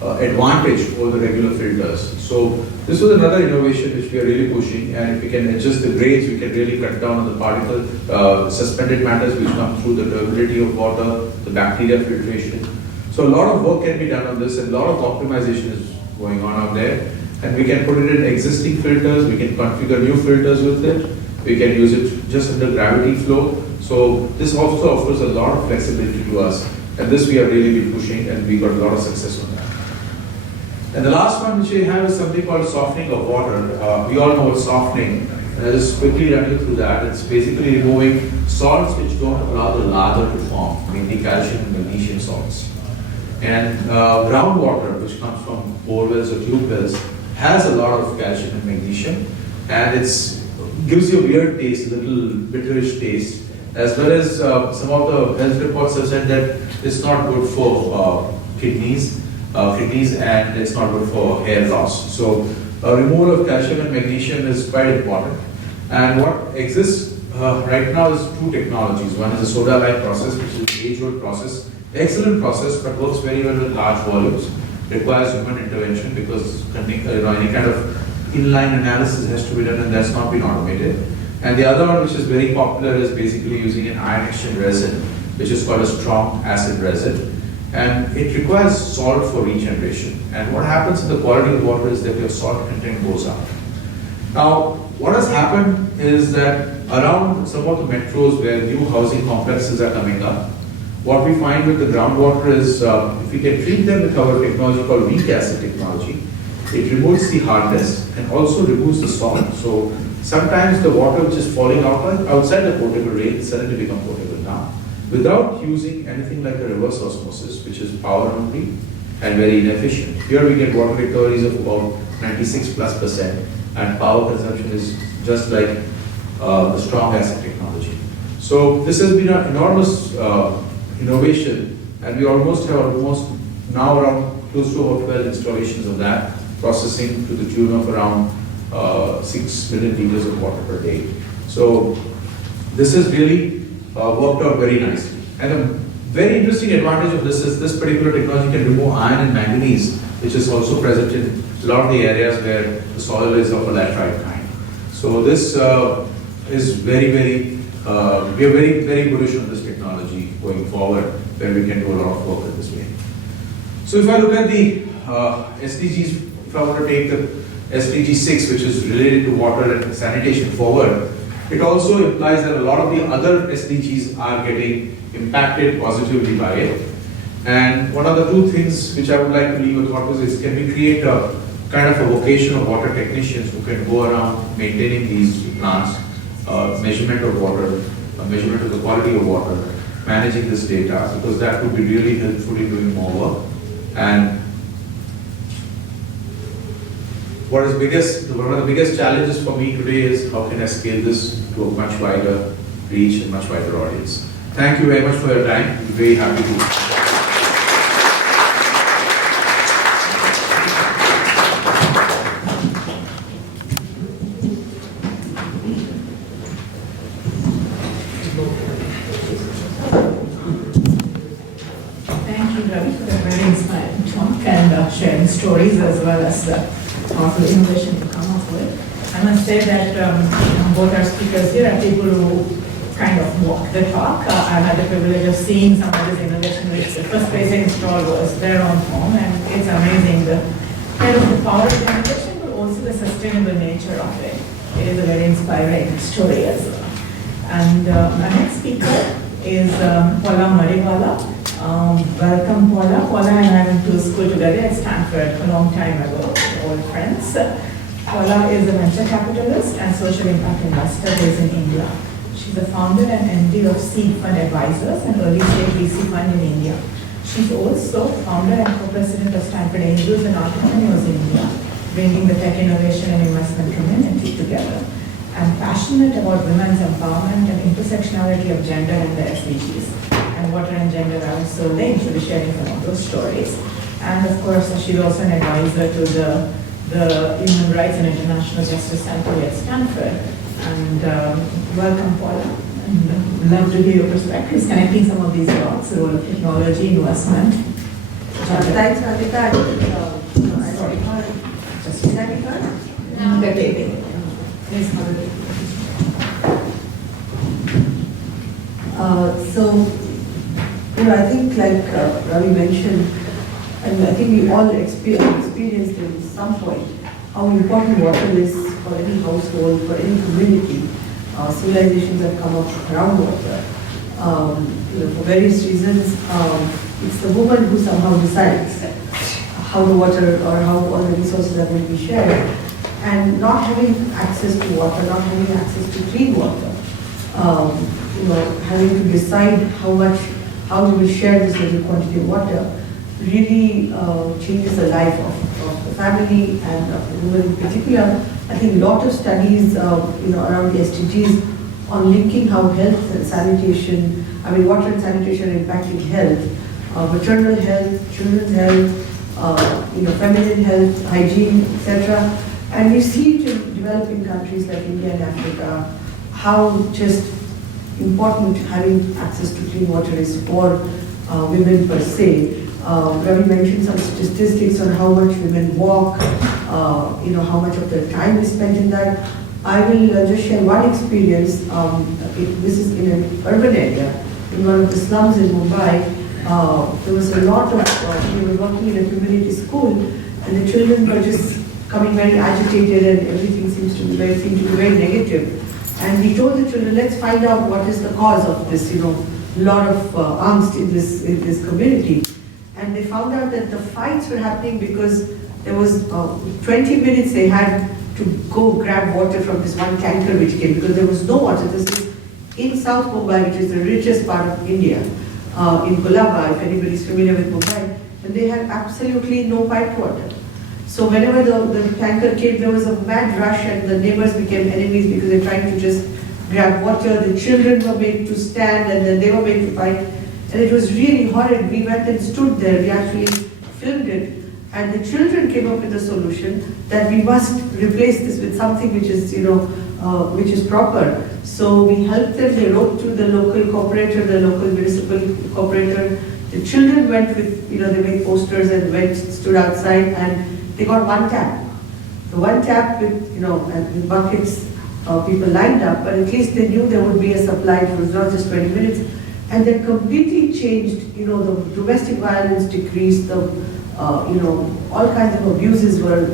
advantage over the regular filters. So this was another innovation which we are really pushing, and if we can adjust the grades, we can really cut down on the particle suspended matters which come through the turbidity of water, the bacteria filtration. So a lot of work can be done on this, and a lot of optimization is going on out there. And we can put it in existing filters, we can configure new filters with it, we can use it just under gravity flow. So this also offers a lot of flexibility to us, and this we are really been pushing, and we got a lot of success on that. And the last one which we have is something called softening of water. We all know what softening, and I'll just quickly run you through that. It's basically removing salts which don't allow the lather to form, mainly calcium and magnesium salts. And groundwater, which comes from bore wells or tube wells, has a lot of calcium and magnesium, and it gives you a weird taste, a little bitterish taste, as well as some of the health reports have said that it's not good for kidneys, and it's not good for hair loss. So removal of calcium and magnesium is quite important. And what exists right now is two technologies. One is a soda lime process, which is an age-old process. Excellent process, but works very well with large volumes. Requires human intervention because any kind of inline analysis has to be done, and that's not been automated. And the other one, which is very popular, is basically using an ion exchange resin, which is called a strong acid resin. And it requires salt for regeneration. And what happens in the quality of water is that your salt content goes up. Now, what has happened is that around some of the metros where new housing complexes are coming up, what we find with the groundwater is if we can treat them with our technology called weak acid technology, it removes the hardness and also removes the salt. So sometimes the water which is falling outside the potable range suddenly become potable now, without using anything like a reverse osmosis, which is power hungry and very inefficient. Here we get water recoveries of about 96+%, and power consumption is just like the strong acid technology. So this has been an enormous innovation, and we almost have now around close to about 12 installations of that, processing to the tune of around 6 million liters of water per day. So this has really worked out very nicely. And a very interesting advantage of this is this particular technology can remove iron and manganese, which is also present in a lot of the areas where the soil is of a laterite kind. So this is very, we are very, very bullish on this technology going forward, where we can do a lot of work in this way. So if I look at the SDGs, if I want to take the SDG 6, which is related to water and sanitation forward, it also implies that a lot of the other SDGs are getting impacted positively by it. And one of the two things which I would like to leave with thought is, can we create a kind of a vocation of water technicians who can go around maintaining these plants, measurement of water, measurement of the quality of water, managing this data, because that would be really helpful in doing more work. And one of the biggest challenges for me today is how can I scale this to a much wider reach and much wider audience. Thank you very much for your time. I'm very happy to. Thank you, Ravi, for a very inspiring talk and sharing stories as well as powerful innovation you come up with. I must say that both our speakers here are people who kind of walk the talk. I've had the privilege of seeing some of this innovation, which the first place they installed was their own home, and it's amazing the kind of the power of innovation, but also the sustainable nature of it. It is a very inspiring story as well. And our next speaker is Paula Mariwala. Welcome, Paula. Paula and I went to school together at Stanford a long time ago, old friends. Paula is a venture capitalist and social impact investor based in India. She's the founder and MD of Seed Fund Advisors, an early stage VC fund in India. She's also founder and co-president of Stanford Angels and Entrepreneurs in India, bringing the tech innovation and investment community together. I'm passionate about women's empowerment and intersectionality of gender and the SDGs. And water and gender are also linked. She'll be sharing some of those stories. And of course, she's also an advisor to the Human Rights and International Justice Center at Stanford. And welcome, Paula. And love to hear your perspectives, connecting some of these dots, the role of technology, investment. Thanks, Radhika. Sorry. Just is that because? No. The taping. Please, I think like Ravi mentioned, and I think we all experienced in some point how important water is for any household, for any community. Civilizations have come up around water. For various reasons, it's the woman who somehow decides how the water or how all the resources are going to be shared. And not having access to water, not having access to clean water, having to decide how we will share this little quantity of water really changes the life of the family and of the woman in particular. I think a lot of studies, around the SDGs on linking how health and sanitation, water and sanitation are impacting health, maternal health, children's health, feminine health, hygiene, etc. And we see it in developing countries like India and Africa, how just important having access to clean water is for women per se. Ravi mentioned some statistics on how much women walk, how much of their time is spent in that. I will just share one experience. This is in an urban area, in one of the slums in Mumbai. There was a lot of, we were working in a community school, and the children were just coming very agitated, and everything seemed to be very negative. And we told the children, let's find out what is the cause of this, lot of angst in this community. And they found out that the fights were happening because there was 20 minutes they had to go grab water from this one tanker which came, because there was no water. This is in South Mumbai, which is the richest part of India, in Kolaba, if anybody is familiar with Mumbai, and they had absolutely no piped water. So whenever the tanker came, there was a mad rush, and the neighbors became enemies because they're trying to just grab water. The children were made to stand, and then they were made to fight. And it was really horrid. We went and stood there. We actually filmed it. And the children came up with a solution that we must replace this with something which is, which is proper. So we helped them. They wrote to the local corporator, the local municipal corporator. The children went with, they made posters and stood outside, and they got one tap. So one tap with, and with buckets, people lined up, but at least they knew there would be a supply. It was not just 20 minutes. And that completely changed, the domestic violence decreased, all kinds of abuses were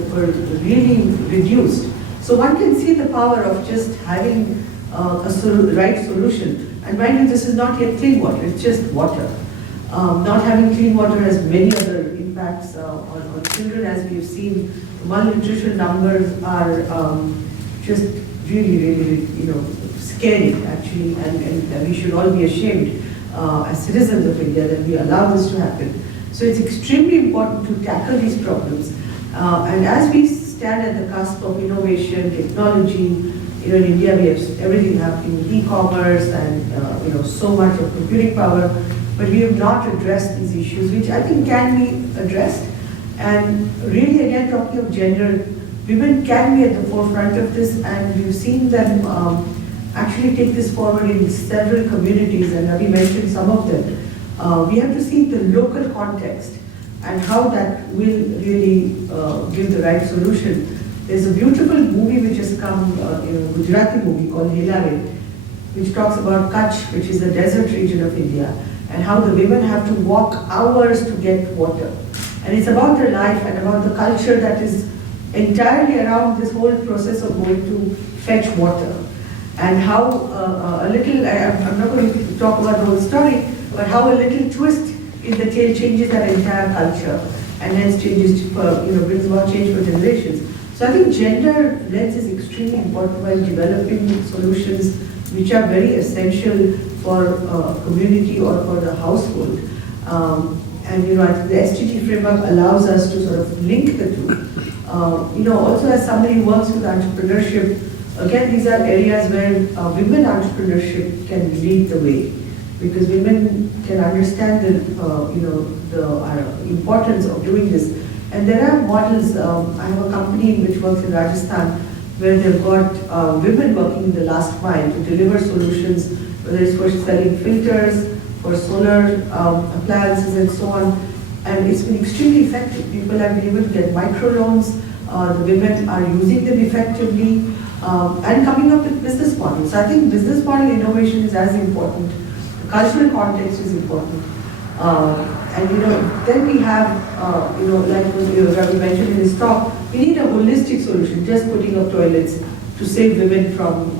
really reduced. So one can see the power of just having a right solution. And mind you, this is not yet clean water, it's just water. Not having clean water has many other impacts on children. As we've seen, malnutrition numbers are just really, scary actually, and we should all be ashamed as citizens of India that we allow this to happen. So it's extremely important to tackle these problems. And as we stand at the cusp of innovation, technology, in India we have everything happening, e-commerce and so much of computing power, but we have not addressed these issues, which I think can be addressed. And really, again, talking of gender, women can be at the forefront of this, and we've seen them actually take this forward in several communities, and Ravi mentioned some of them. We have to see the local context and how that will really give the right solution. There's a beautiful movie which has come, Gujarati movie called Helave, which talks about Kutch, which is a desert region of India, and how the women have to walk hours to get water. And it's about their life and about the culture that is entirely around this whole process of going to fetch water. and how a little, I'm not going to talk about the whole story, but how a little twist in the tale changes our entire culture and hence changes, brings about change for generations. So I think gender lens is extremely important while developing solutions which are very essential for a community or for the household. And I think the SDG framework allows us to sort of link the two. Also as somebody who works with entrepreneurship, again, these are areas where women entrepreneurship can lead the way, because women can understand the importance of doing this. And there are models. I have a company which works in Rajasthan where they've got women working in the last mile to deliver solutions, whether it's for selling filters, for solar appliances and so on. And it's been extremely effective. People have been able to get microloans. The women are using them effectively and coming up with business models. So I think business model innovation is as important. The cultural context is important. Then we have, like Ravi mentioned in his talk, we need a holistic solution. Just putting up toilets to save women from,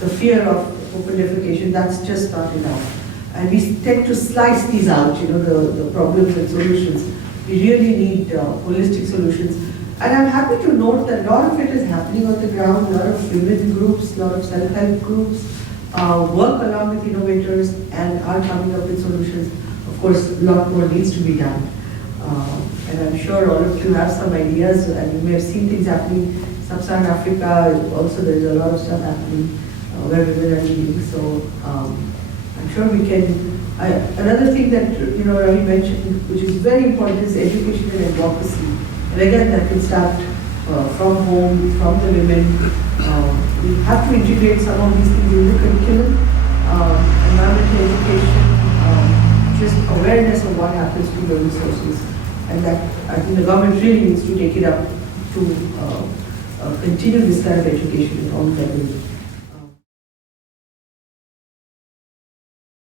the fear of open defecation, that's just not enough. And we tend to slice these out, the problems and solutions. We really need holistic solutions. And I'm happy to note that a lot of it is happening on the ground. A lot of women groups, a lot of self-help groups work along with innovators and are coming up with solutions. Of course, a lot more needs to be done. And I'm sure all of you have some ideas, and you may have seen things happening in Sub-Saharan Africa. Also, there's a lot of stuff happening where women are leading. So I'm sure we can. Another thing that Ravi mentioned, which is very important, is education and advocacy. And again, that can start from home, from the women. We have to integrate some of these things in the curriculum, environmental education, just awareness of what happens to the resources. And that, I think the government really needs to take it up to continue this kind of education in all levels.